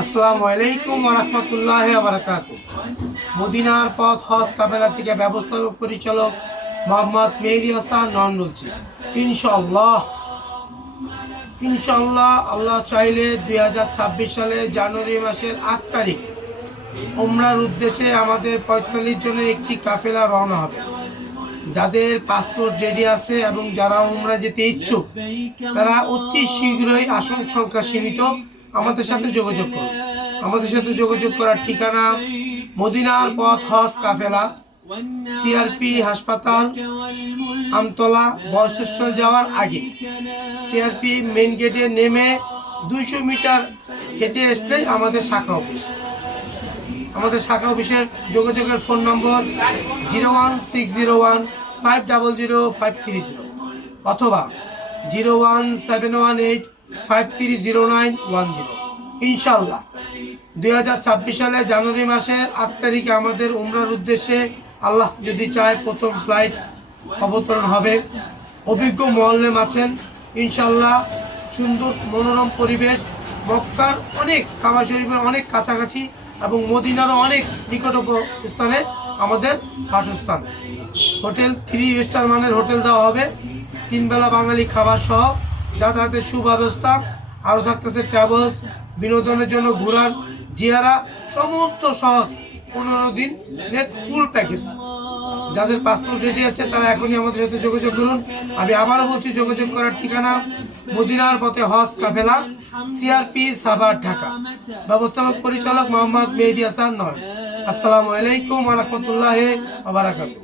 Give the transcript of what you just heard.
আসসালামু আলাইকুম ওয়া রাহমাতুল্লাহি ওয়া বারাকাতুহু। মদিনার পথ হজ কাফেলা থেকে ব্যবস্থাপক পরিচালক মোহাম্মদ মেহেদী হাসান নন বলছি। ইনশাআল্লাহ আল্লাহ চাইলে 2026 সালে জানুয়ারি মাসের 8 তারিখ উমরার উদ্দেশ্যে আমাদের 45 জনের একটি কাফেলা রওনা হবে। যাদের পাসপোর্ট রেডি আছে এবং যারা উমরা যেতে ইচ্ছুক তারা অতি শীঘ্রই আসন সংখ্যা সীমিত আমাদের সাথে যোগাযোগ করুন। আমাদের সাথে যোগাযোগ করার ঠিকানা মদিনার পথ হজ কাফেলা, সিআরপি হাসপাতাল, আমতলা বস স্ট্যান্ড যাওয়ার আগে সিআরপি মেইন গেটে নেমে 200 মিটার হেঁটে আসলেই আমাদের শাখা অফিস। আমাদের শাখা অফিসের যোগাযোগের ফোন নম্বর 01601500530 অথবা 01718530910। ইনশাআল্লাহ 2026 সালে জানুয়ারি মাসের 8 তারিখে আমাদের উমরার উদ্দেশ্যে আল্লাহ যদি চায় প্রথম ফ্লাইট অবতরণ হবে। অভিজ্ঞ মুআল্লিম আছেন ইনশাআল্লাহ। সুন্দর মনোরম পরিবেশ, মক্কার অনেক কাবা শরীফের অনেক কাছাকাছি এবং মদিনারও অনেক নিকটবর্তী স্থানে আমাদের বাসস্থান। হোটেল 3 স্টার মানের হোটেল দেওয়া হবে, 3 বেলা বাঙালি খাবার সহ, যাতায়াতের সুব্যবস্থা, আরও থাকতেছে ট্রাভেলস, বিনোদনের জন্য ঘোরার জিয়ারা, সমস্ত সহজ 15 দিন নেট ফুল প্যাকেজ। যাদের পাসপোর্ট রেডি আছে তারা এখনই আমাদের সাথে যোগাযোগ করুন। আমি আবারও বলছি, যোগাযোগ করার ঠিকানা মদিনার পথে হজ কাফেলা, সিআরপি সাভার, ঢাকা। ব্যবস্থাপক পরিচালক মোহাম্মদ মেহেদী হাসান নয়। আসসালামু আলাইকুম ওয়া রাহমাতুল্লাহি ওয়া বারাকাতুহু।